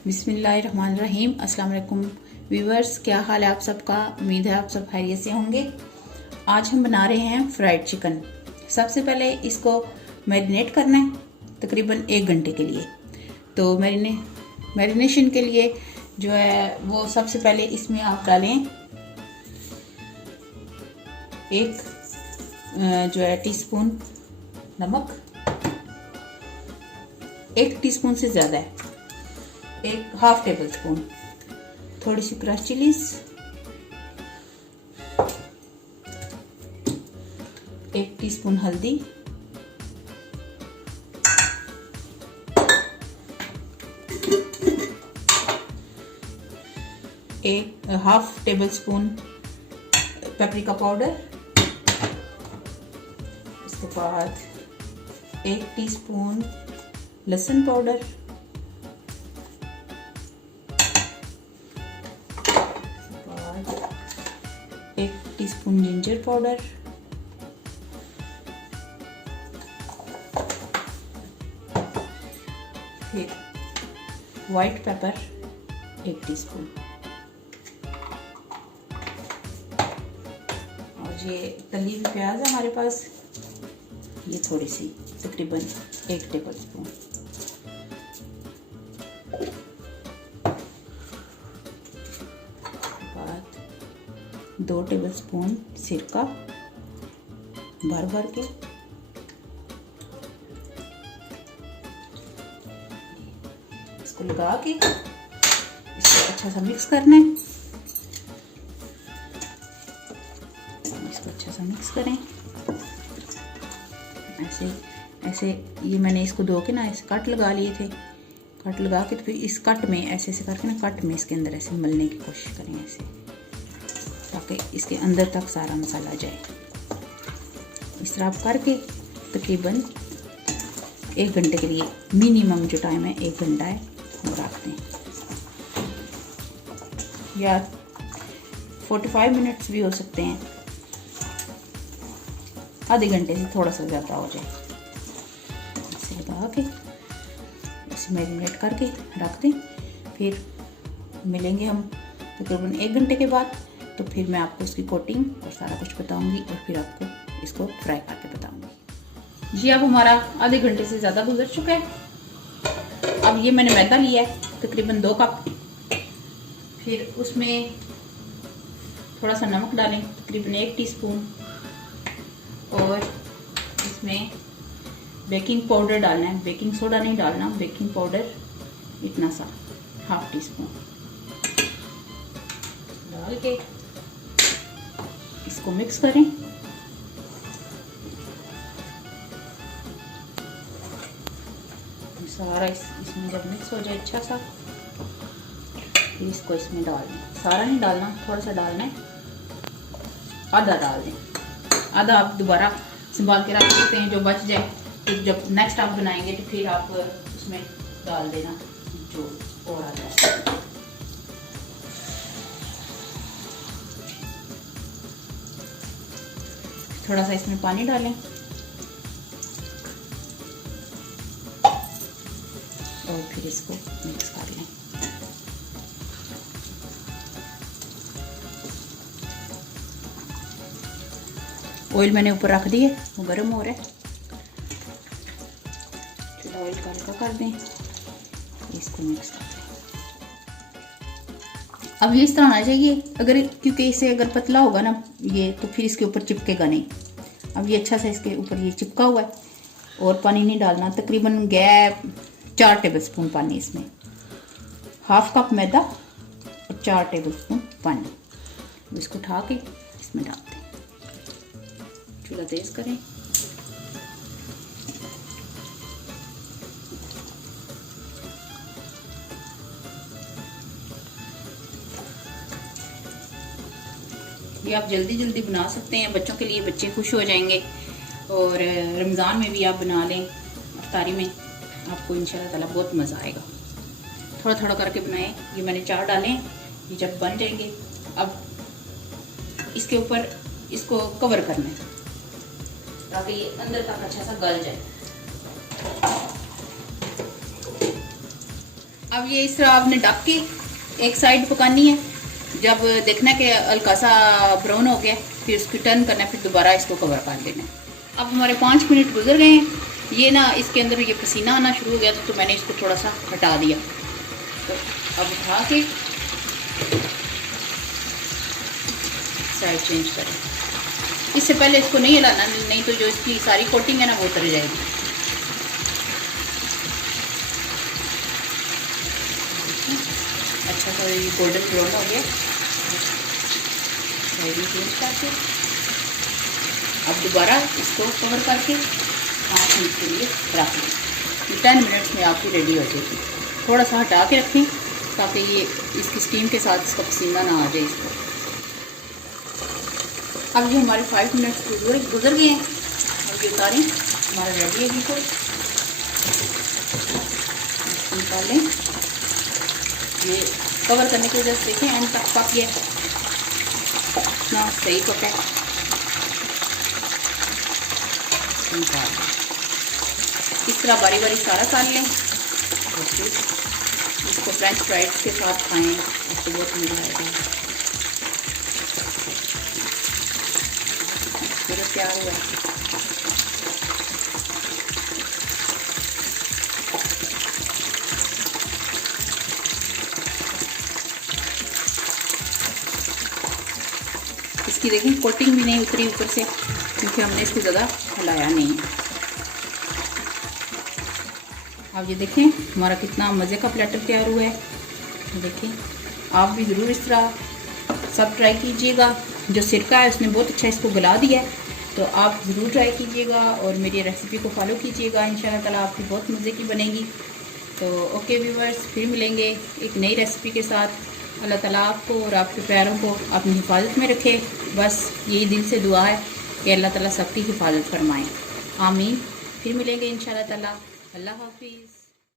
बिस्मिल्लाहिर्रहमानिर्रहीम। अस्सलाम वालेकुम व्यूवर्स, क्या हाल है आप सबका। उम्मीद है आप सब खैरियत से होंगे। आज हम बना रहे हैं फ्राइड चिकन। सबसे पहले इसको मैरिनेट करना है तकरीबन 1 घंटे के लिए। तो मैरिनेशन के लिए जो है वो सबसे पहले इसमें आप डालें एक जो है टीस्पून नमक, 1 टीस्पून से ज़्यादा है, 1/2 टेबल स्पून थोड़ी सी क्रश चिलीज, 1 टीस्पून हल्दी, 1/2 टेबल स्पून पेपरिका पाउडर, इसके बाद 1 टीस्पून लहसुन पाउडर, 1 टीस्पून जिंजर पाउडर, फिर वाइट पेपर 1 टीस्पून, और ये तली हुई प्याज है हमारे पास, ये थोड़ी सी तकरीबन 1 टेबल स्पून, बाद 2 टेबल स्पून सिरका भर भर के, इसको लगा के इसको अच्छा सा मिक्स करना है। इसको अच्छा सा मिक्स करें ऐसे ये मैंने इसको धो के ना ऐसे कट लगा लिए थे। कट लगा के तो फिर इस कट में ऐसे करके ना कट में इसके अंदर ऐसे मलने की कोशिश करें ऐसे, ताकि इसके अंदर तक सारा मसाला जाए। इस तरह आप करके तकरीबन 1 घंटे के लिए, मिनिमम जो टाइम है 1 घंटा है, वो रख दें, या 45 मिनट्स भी हो सकते हैं, आधे घंटे से थोड़ा सा ज़्यादा हो जाए। ऐसे लगा के इसे मैरिनेट करके रख दें। फिर मिलेंगे हम तकरीबन 1 घंटे के बाद, तो फिर मैं आपको उसकी कोटिंग और सारा कुछ बताऊंगी, और फिर आपको इसको फ्राई करके बताऊंगी। जी अब हमारा आधे घंटे से ज़्यादा गुजर चुका है। अब ये मैंने मैदा लिया है तकरीबन 2 कप, फिर उसमें थोड़ा सा नमक डालें तकरीबन 1 टीस्पून, और इसमें बेकिंग पाउडर डालना है, बेकिंग सोडा नहीं डालना, बेकिंग पाउडर इतना सा 1/2 टीस्पून डाल के इसको मिक्स करें। सारा इसमें जब मिक्स हो जाए अच्छा सा, फिर इसको इसमें डाल दें। सारा नहीं डालना, थोड़ा सा डालना है, आधा डाल दें, आधा आप दोबारा संभाल के रख सकते हैं, जो बच जाए फिर जब नेक्स्ट आप बनाएंगे तो फिर आप उसमें डाल देना जो और आ जाए। थोड़ा सा इसमें पानी डालें और फिर इसको मिक्स कर लें। ऑयल मैंने ऊपर रख दिए, वो गर्म हो रहा है, ऑयल हल्का कर दें, इसको मिक्स कर दें। अब ये इस तरह आना चाहिए, अगर क्योंकि इसे अगर पतला होगा ना ये, तो फिर इसके ऊपर चिपकेगा नहीं। अब ये अच्छा सा इसके ऊपर ये चिपका हुआ है, और पानी नहीं डालना, तकरीबन 4 टेबल स्पून पानी, इसमें 1/2 कप मैदा और 4 टेबल स्पून पानी। इसको उठा के इसमें डाल दें, चूल्हा तेज करें। ये आप जल्दी जल्दी बना सकते हैं बच्चों के लिए, बच्चे खुश हो जाएंगे, और रमज़ान में भी आप बना लें, इफ्तारी में आपको इंशाल्लाह ताला बहुत मज़ा आएगा। थोड़ा थोड़ा करके बनाएं। ये मैंने 4 डाले, ये जब बन जाएंगे अब इसके ऊपर इसको कवर करना है ताकि ये अंदर तक अच्छा सा गल जाए। अब ये इस तरह आपने ढक के एक साइड पकानी है। जब देखना कि हल्का सा ब्राउन हो गया फिर उसको टर्न करना है, फिर दोबारा इसको कवर कर देना है। अब हमारे 5 मिनट गुजर गए हैं। ये ना इसके अंदर ये पसीना आना शुरू हो गया तो मैंने इसको थोड़ा सा हटा दिया। तो अब उठा के साइड चेंज करें। इससे पहले इसको नहीं हिलाना, नहीं तो जो इसकी सारी कोटिंग है ना वो उतर जाएगी। अच्छा सा ये गोल्डन ब्राउन हो गया। साइड चेंज करके अब दोबारा इसको कवर करके 5 मिनट के लिए रख लें। 10 मिनट्स में आपकी रेडी हो जाएगी। थोड़ा सा हटा के रखें ताकि ये इसकी स्टीम के साथ इसका पसीना ना आ जाए इसको। अब ये हमारे 5 मिनट गुजर गए हैं। अब ये उतारें, हमारा रेडी है बिल्कुल। निकालें, ये कवर करने की वजह से देखें एंड तक पक गया, इतना सही पका है। इस तरह बारी बारी सारा काट लें। इसको फ्रेंच फ्राइज के साथ खाएं, इसको बहुत मज़ा आएगा। पूरा तैयार हुआ है। इसकी देखें कोटिंग भी नहीं उतरी ऊपर से, क्योंकि हमने इसको ज़्यादा हिलाया नहीं है। अब ये देखें हमारा कितना मज़े का प्लेटर तैयार हुआ है। देखें आप भी ज़रूर इस तरह सब ट्राई कीजिएगा। जो सिरका है उसने बहुत अच्छा इसको गला दिया है, तो आप ज़रूर ट्राई कीजिएगा और मेरी रेसिपी को फॉलो कीजिएगा। इंशाल्लाह ताला आपकी बहुत मज़े की बनेगी। तो ओके व्यूअर्स, फिर मिलेंगे एक नई रेसिपी के साथ। अल्लाह ताला आपको और आपके प्यारों को अपनी हिफाजत में रखे। बस यही दिल से दुआ है कि अल्लाह ताला सबकी हिफाजत फरमाए। आमीन। फिर मिलेंगे इंशाल्लाह ताला। अल्लाह हाफिज़।